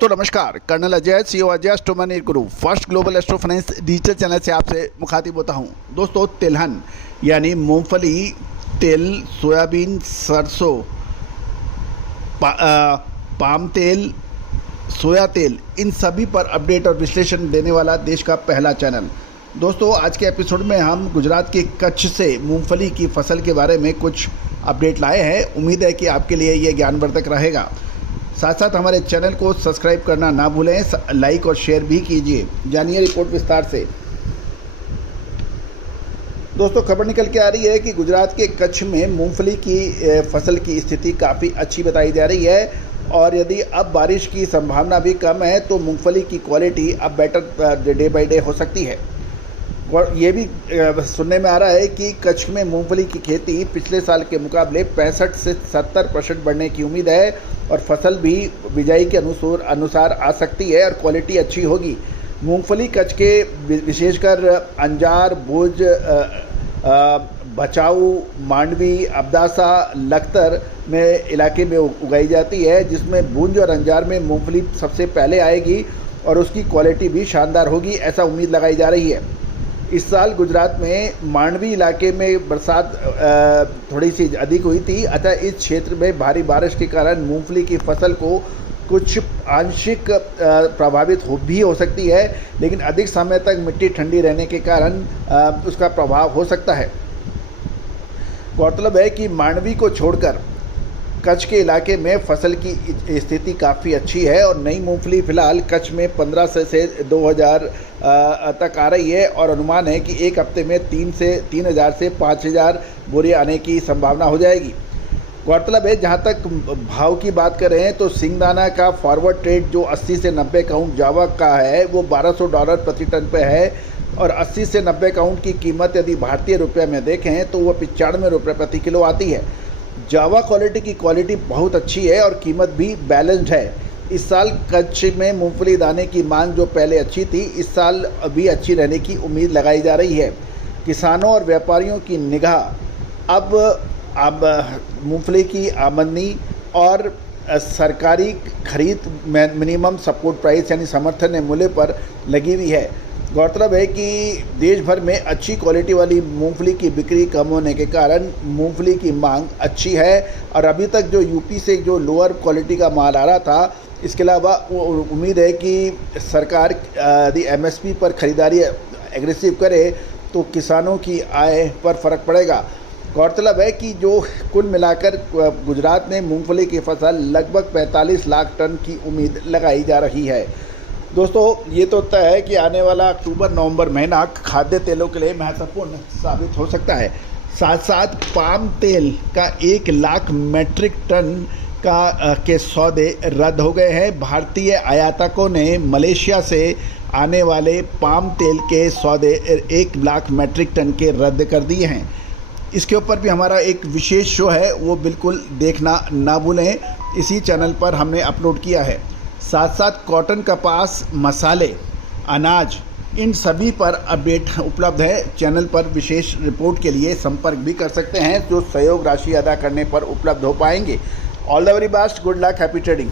दोस्तों नमस्कार, colonel Ajay CO Ajay एस्ट्रोमनी गुरु first global astro finance digital channel से आपसे मुखातिब होता हूं। दोस्तों तिलहन यानी मूंगफली, तिल, सोयाबीन, सरसों, पाम तेल, सोया तेल, इन सभी पर अपडेट और विश्लेषण देने वाला देश का पहला चैनल। दोस्तों आज के एपिसोड में हम गुजरात के कच्छ से मूंगफली की फसल के बारे में कुछ अपडेट लाए हैं। उम्मीद है कि आपके लिए ये ज्ञानवर्धक रहेगा। साथ साथ हमारे चैनल को सब्सक्राइब करना ना भूलें, लाइक और शेयर भी कीजिए। जानिए रिपोर्ट विस्तार से। दोस्तों खबर निकल के आ रही है कि गुजरात के कच्छ में मूंगफली की फसल की स्थिति काफ़ी अच्छी बताई जा रही है और यदि अब बारिश की संभावना भी कम है तो मूंगफली की क्वालिटी अब बेटर डे बाय डे हो सकती है। और ये भी सुनने में आ रहा है कि कच्छ में मूंगफली की खेती पिछले साल के मुकाबले 65 से 70% बढ़ने की उम्मीद है और फसल भी बिजाई के अनुसार आ सकती है और क्वालिटी अच्छी होगी। मूंगफली कच्छ के विशेषकर अंजार, भुज, बचाऊ, मांडवी, अब्दासा, लखतर में इलाके में उगाई जाती है, जिसमें भुज और अंजार में मूंगफली सबसे पहले आएगी और उसकी क्वालिटी भी शानदार होगी, ऐसा उम्मीद लगाई जा रही है। इस साल गुजरात में मांडवी इलाके में बरसात थोड़ी सी अधिक हुई थी, अतः इस क्षेत्र में भारी बारिश के कारण मूंगफली की फसल को कुछ आंशिक प्रभावित भी हो सकती है, लेकिन अधिक समय तक मिट्टी ठंडी रहने के कारण उसका प्रभाव हो सकता है। गौरतलब है कि मांडवी को छोड़कर कच्छ के इलाके में फसल की स्थिति काफ़ी अच्छी है और नई मूंगफली फिलहाल कच्छ में 1500 से 2000 तक आ रही है और अनुमान है कि एक हफ्ते में 3000 से 5000 बोरी आने की संभावना हो जाएगी। गौरतलब है जहां तक भाव की बात करें तो सिंगदाना का फॉरवर्ड ट्रेड जो 80 से 90 काउंट जावा का है वो $1200 प्रति टन पे है और 80 से 90 काउंट की कीमत यदि भारतीय रुपये में देखें तो वो 95 रुपये प्रति किलो आती है। जावा क्वालिटी बहुत अच्छी है और कीमत भी बैलेंस्ड है। इस साल कच्छ में मूंगफली दाने की मांग जो पहले अच्छी थी, इस साल अभी अच्छी रहने की उम्मीद लगाई जा रही है। किसानों और व्यापारियों की निगाह अब मूंगफली की आमदनी और सरकारी खरीद मिनिमम सपोर्ट प्राइस यानी समर्थन मूल्य पर लगी हुई है। गौरतलब है कि देश भर में अच्छी क्वालिटी वाली मूंगफली की बिक्री कम होने के कारण मूंगफली की मांग अच्छी है और अभी तक जो यूपी से जो लोअर क्वालिटी का माल आ रहा था, इसके अलावा उम्मीद है कि सरकार यदि एमएसपी पर ख़रीदारी एग्रेसिव करे तो किसानों की आय पर फ़र्क पड़ेगा। गौरतलब है कि जो कुल मिलाकर गुजरात में मूंगफली की फसल लगभग 45 लाख टन की उम्मीद लगाई जा रही है। दोस्तों ये तो तय है कि आने वाला अक्टूबर-नवंबर महीना खाद्य तेलों के लिए महत्वपूर्ण साबित हो सकता है। साथ साथ पाम तेल का 1 लाख मीट्रिक टन के सौदे रद्द हो गए हैं। भारतीय आयातकों ने मलेशिया से आने वाले पाम तेल के सौदे 1 लाख मीट्रिक टन के रद्द कर दिए हैं। इसके ऊपर भी हमारा एक विशेष शो है, वो बिल्कुल देखना ना भूलें, इसी चैनल पर हमने अपलोड किया है। साथ साथ कॉटन, कपास, मसाले, अनाज, इन सभी पर अपडेट उपलब्ध है। चैनल पर विशेष रिपोर्ट के लिए संपर्क भी कर सकते हैं जो सहयोग राशि अदा करने पर उपलब्ध हो पाएंगे। All the very best, good luck, happy trading.